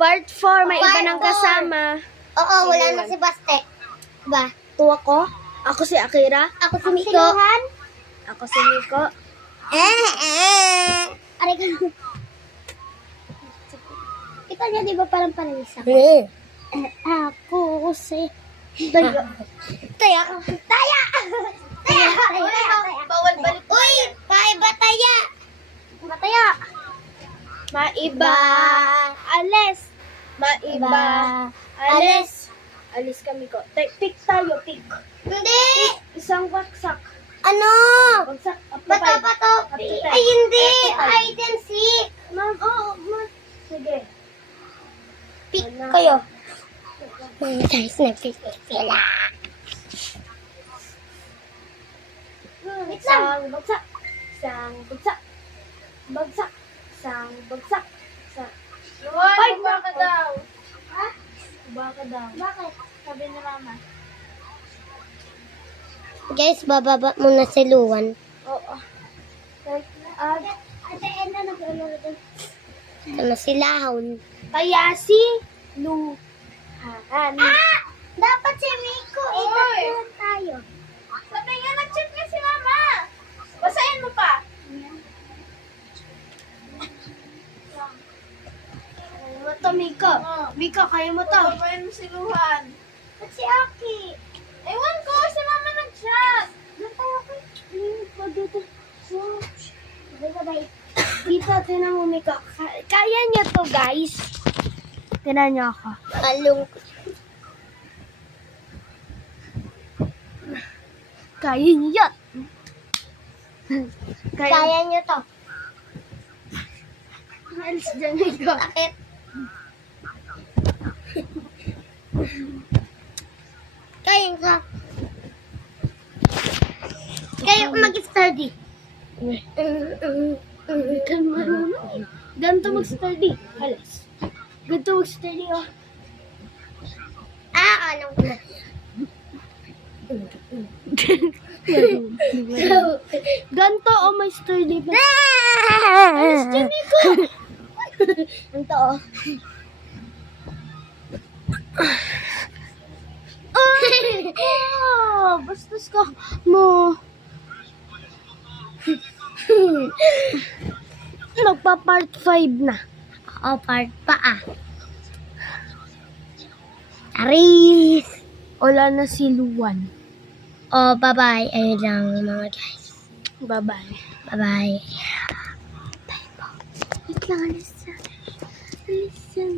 Part 4, may iba Part ng 4. kasama. Oo, Si wala Luan. na si Bastek. Ba? Ito ako si Akira. Ako si Miko. Ako si Miko. Aray ka. Kita niya, di ba parang panalisa? Ako si... Taya. Taya. Taya. Bawal balik. Uy, kaiba taya. Mataya. Maiba. Alis. Maiba. Alis. Alis kami ko. Pick tayo, pick. Hindi. Isang waksak. Ano? Waksak. Bato-bato. Ay, hindi. Hide and seek. Ma'am, sige. Pick kayo. Guys, nag-pick sila. Wait lang. Isang bagsak. Isang bagsak. Bagsak. Isang bagsak. Ay, baka daw. Ha? Baka daw. Bakit? Sabi ni Mama. Guys, bababa muna si Luan. Oo. Ate, enda nag-alala doon. Ano si Lahon? Kaya si Luhan. Dapat si Miko. Oy! Itatulog tayo. Sabi nga, nag-chat nga si Mama. Basahin mo pa. Kaya mo to, Miko. Miko, kaya mo to. Babayin mo si Luhan. At si Aki. Ewan ko, si Mama nag-chat. Dito. Bye-bye. Dito, tinan mo, Miko. Kaya niyo to, guys. Tinan niyo ako. Malungkot. Kaya niyo yan. Kaya nyo to. Alis dyan, Miko. Bakit? Kaya ka. Kaya mag-study. Kan marunong. Ganito mag-study. Alis. Ganito mag-study, oh. Alam ko na. Ganito, oh, may study. Alis dyan, Miko. Ganito, oh. Oh, bastos ka mo. Nagpa-part 5 na. Oo, part pa Aris! Wala na si Luan. Oh, bye-bye. Ayun lang mga guys. Bye-bye. Bye-bye. Wait lang, alis yan. Alis yan.